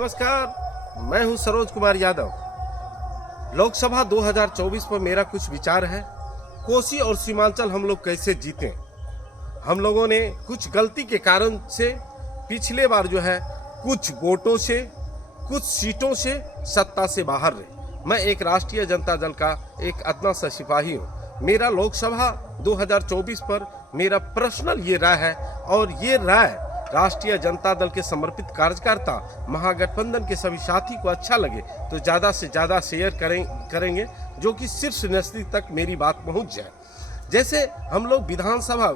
नमस्कार, मैं हूं सरोज कुमार यादव। लोकसभा 2024 पर मेरा कुछ विचार है। कोसी और सीमांचल हम लोग कैसे जीतें। हम लोगों ने कुछ गलती के कारण से पिछले बार जो है कुछ वोटों से, कुछ सीटों से सत्ता से बाहर रहे। मैं एक राष्ट्रीय जनता दल का एक अदना सा सिपाही हूं। मेरा लोकसभा 2024 पर मेरा पर्सनल ये राय है और ये राय राष्ट्रीय जनता दल के समर्पित कार्यकर्ता महागठबंधन के सभी साथी को अच्छा लगे तो ज़्यादा से ज़्यादा शेयर करेंगे जो कि शीर्ष नेतृत्व तक मेरी बात पहुंच जाए। जैसे हम लोग विधानसभा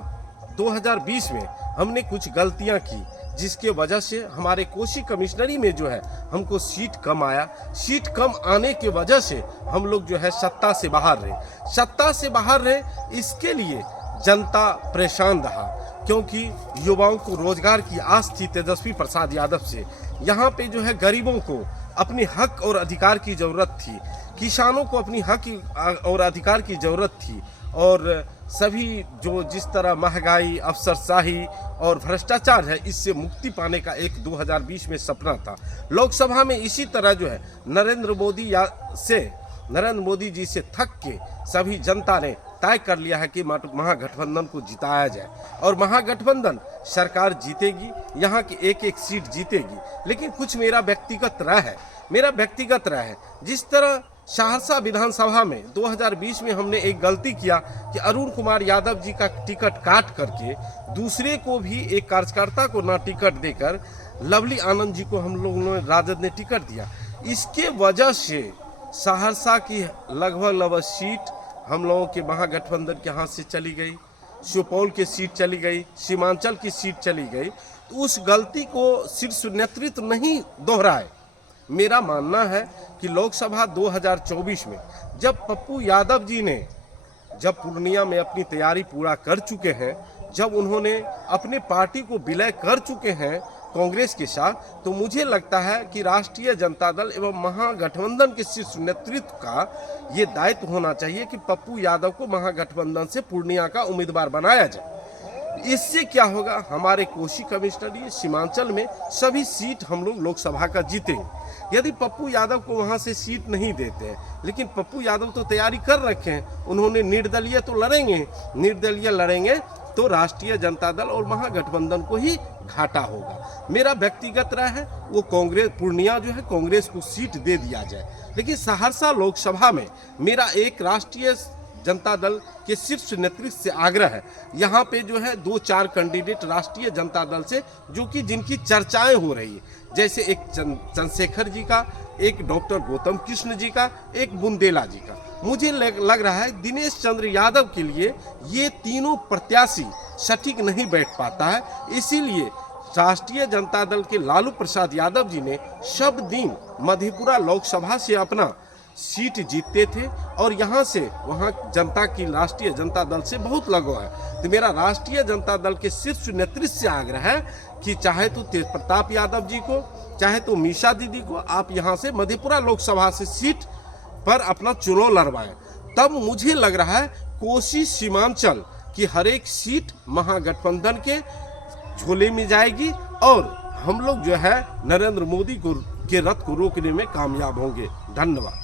2020 में हमने कुछ गलतियां की जिसके वजह से हमारे कोसी कमिश्नरी में जो है हमको सीट कम आया। सीट कम आने के वजह से हम लोग जो है सत्ता से बाहर रहे। इसके लिए जनता परेशान रहा क्योंकि युवाओं को रोजगार की आस थी तेजस्वी प्रसाद यादव से। यहाँ पे जो है गरीबों को अपनी हक और अधिकार की ज़रूरत थी, किसानों को अपनी हक और अधिकार की ज़रूरत थी और सभी जो जिस तरह महंगाई, अफसरशाही और भ्रष्टाचार है इससे मुक्ति पाने का एक 2020 में सपना था। लोकसभा में इसी तरह जो है नरेंद्र मोदी जी से थक के सभी जनता ने तय कर लिया है कि महागठबंधन को जिताया जाए और महागठबंधन सरकार जीतेगी, यहाँ की एक एक सीट जीतेगी। लेकिन कुछ मेरा व्यक्तिगत राय है। जिस तरह सहरसा विधानसभा में 2020 में हमने एक गलती किया कि अरुण कुमार यादव जी का टिकट काट करके दूसरे को भी एक कार्यकर्ता को ना टिकट देकर लवली आनंद जी को हम लोगों ने राजद ने टिकट दिया। इसके वजह से सहरसा की लगभग सीट हम लोगों के महागठबंधन के हाथ से चली गई, सुपौल की सीट चली गई, सीमांचल की सीट चली गई। तो उस गलती को शीर्ष नेतृत्व नहीं दोहराए। मेरा मानना है कि लोकसभा 2024 में जब पप्पू यादव जी ने जब पूर्णिया में अपनी तैयारी पूरा कर चुके हैं, जब उन्होंने अपने पार्टी को विलय कर चुके हैं कांग्रेस के साथ, तो मुझे लगता है कि राष्ट्रीय जनता दल एवं महागठबंधन के शीर्ष नेतृत्व का ये दायित्व होना चाहिए कि पप्पू यादव को महागठबंधन से पूर्णिया का उम्मीदवार बनाया जाए। इससे क्या होगा, हमारे कोसी कमिश्नरी सीमांचल में सभी सीट हम लोग लोकसभा का जीतेंगे। यदि पप्पू यादव को वहां से सीट नहीं देते हैं, लेकिन पप्पू यादव तो तैयारी कर रखे हैं, उन्होंने निर्दलीय लड़ेंगे तो राष्ट्रीय जनता दल और महागठबंधन को ही घाटा होगा। मेरा व्यक्तिगत राय है वो कांग्रेस पूर्णिया जो है कांग्रेस को सीट दे दिया जाए। लेकिन सहरसा लोकसभा में मेरा एक राष्ट्रीय जनता दल के शीर्ष नेतृत्व से आग्रह है, यहाँ पे जो है 2-4 कैंडिडेट राष्ट्रीय जनता दल से जो कि जिनकी चर्चाएं हो रही है, जैसे एक चंद्रशेखर जी का, एक डॉक्टर गौतम कृष्ण जी का, एक बुंदेला जी का। मुझे लग रहा है दिनेश चंद्र यादव के लिए ये तीनों प्रत्याशी सटीक नहीं बैठ पाता है। इसीलिए राष्ट्रीय जनता दल के लालू प्रसाद यादव जी ने सब दिन मधेपुरा लोकसभा से अपना सीट जीतते थे और यहाँ से वहाँ जनता की राष्ट्रीय जनता दल से बहुत लगाव है। तो मेरा राष्ट्रीय जनता दल के शीर्ष नेतृत्व से आग्रह है कि चाहे तो तेज प्रताप यादव जी को, चाहे तो मीशा दीदी को आप यहाँ से मधेपुरा लोकसभा से सीट पर अपना चुनाव लड़वाएं। तब मुझे लग रहा है कोसी सीमांचल की हर एक सीट महागठबंधन के झोले में जाएगी और हम लोग जो है नरेंद्र मोदी के रथ को रोकने में कामयाब होंगे। धन्यवाद।